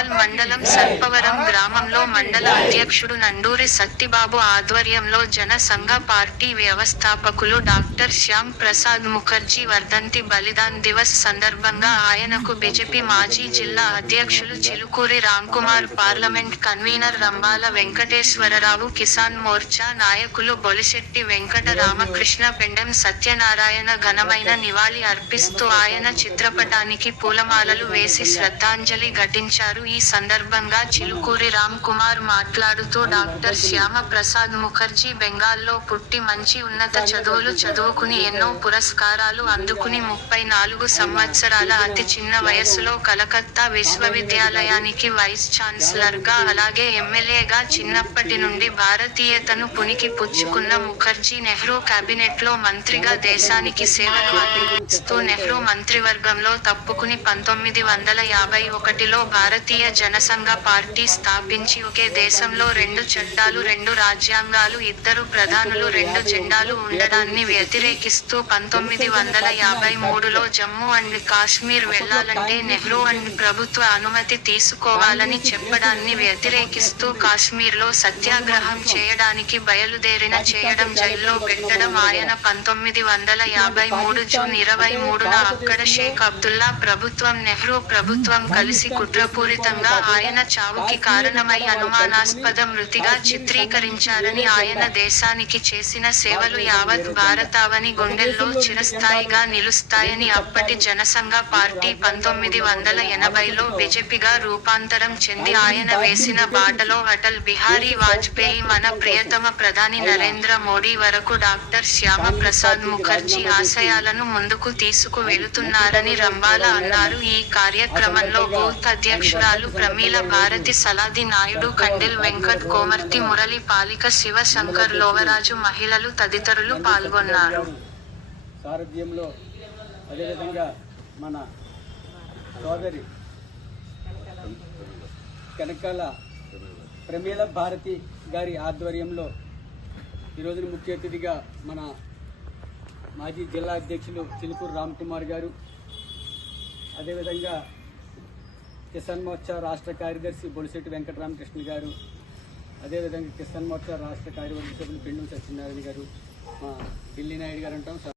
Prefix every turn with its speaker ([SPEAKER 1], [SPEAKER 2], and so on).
[SPEAKER 1] Rural మండలం సర్పవరం గ్రామంలో మండల అధ్యక్షుడు నండూరి సత్తిబాబు ఆధ్వర్యంలో జన సంఘ పార్టీ వ్యవస్థాపకులు డాక్టర్ శ్యామ్ ప్రసాద్ ముఖర్జీ వర్ధంతి బలిదాన్ దివస్ సందర్భంగా ఆయనకు బీజేపీ మాజీ జిల్లా అధ్యక్షులు చిలుకూరి రామ్కుమార్ పార్లమెంట్ కన్వీనర్ రంబాల వెంకటేశ్వరరావు కిసాన్ మోర్చా నాయకులు బొలిశెట్టి వెంకట రామకృష్ణ పెండెం సత్యనారాయణ ఘనమైన నివాళి అర్పిస్తూ ఆయన చిత్రపటానికి పూలమాలలు వేసి శ్రద్ధాంజలి ఘటించారు. ఈ సందర్భంగా చిలుకూరి రామ్ కుమార్ మాట్లాడుతూ డాక్టర్ శ్యామ ప్రసాద్ ముఖర్జీ బెంగాల్లో పుట్టి మంచి ఉన్నత చదువులు చదువుకుని ఎన్నో పురస్కారాలు అందుకుని ముప్పై నాలుగు సంవత్సరాల అతి చిన్న వయసులో కలకత్తా విశ్వవిద్యాలయానికి వైస్ ఛాన్సలర్గా అలాగే ఎమ్మెల్యేగా చిన్నప్పటి నుండి భారతీయతను పునికి పుచ్చుకున్న ముఖర్జీ నెహ్రూ కేబినెట్లో మంత్రిగా దేశానికి సేవలు అందిస్తూ నెహ్రూ మంత్రివర్గంలో తప్పుకుని పంతొమ్మిది వందల యాభై ఒకటిలో భారతీయ జనసంఘ పార్టీ స్థాపించి ఒకే దేశంలో రెండు చట్టాలు రెండు రాజ్యాంగాలు ఇద్దరు ప్రధానులు రెండు జెండాలు ఉండడాన్ని వ్యతిరేకిస్తూ పంతొమ్మిది వందల యాభై మూడులో జమ్మూ అండ్ కాశ్మీర్ వెళ్ళాలంటే నెహ్రూ అండ్ ప్రభుత్వ అనుమతి తీసుకోవాలని చెప్పడాన్ని వ్యతిరేకిస్తూ కాశ్మీర్లో సత్యాగ్రహం చేయడానికి బయలుదేరిన చేయడం జైల్లో పెట్టడం ఆయన పంతొమ్మిది వందల యాభై మూడు జూన్ ఇరవై మూడున అక్కడ షేక్ అబ్దుల్లా ప్రభుత్వం నెహ్రూ ప్రభుత్వం కలిసి కుట్రపూరితంగా ఆయన చావుకి కారణమై అనుమానాస్పద మృతిగా చిత్రీకరించారని ఆయన దేశానికి చేసిన సేవలు యావత్ భారతావని గుండెల్లో చిరస్థాయిగా నిలుస్తాయని అప్పటి జనసంఘ పార్టీ పంతొమ్మిది వందల ఎనభైలో బీజేపీగా రూపాంతరం చెంది ఆయన వేసిన బాటలో అటల్ బిహారీ వాజ్పేయి మన ప్రియతమ ప్రధాని నరేంద్ర మోడీ వరకు డాక్టర్ శ్యామ ప్రసాద్ ముఖర్జీ ఆశయాలను ముందుకు తీసుకు వెళుతున్నారని రంబాల అన్నారు. ఈ కార్యక్రమంలో బూత్ అధ్యక్షురాలు ప్రమీల భారతి సలాది నాయుడు కండెల్ వెంకట్ కోమర్తి మురళి పాలిక శివ శంకర్ లోవరాజు మహిళలు తదితరులు పాల్గొన్నారు.
[SPEAKER 2] సారథ్యంలో అదేవిధంగా మన సోదరి కనకాల ప్రమీల భారతి గారి ఆధ్వర్యంలో ఈరోజు ముఖ్య అతిథిగా మన మాజీ జిల్లా అధ్యక్షులు చిలుకూరు రామ్ కుమార్ గారు అదేవిధంగా కిసాన్ మోర్చా రాష్ట్ర కార్యదర్శి బొలిశెట్టి వెంకటరామకృష్ణ గారు అదేవిధంగా కిసాన్ మోర్చా రాష్ట్ర కార్యవర్గ సభ్యులు పెండు సత్యనారాయణ గారు మా ఢిల్లీ నాయుడు గారు అంటాం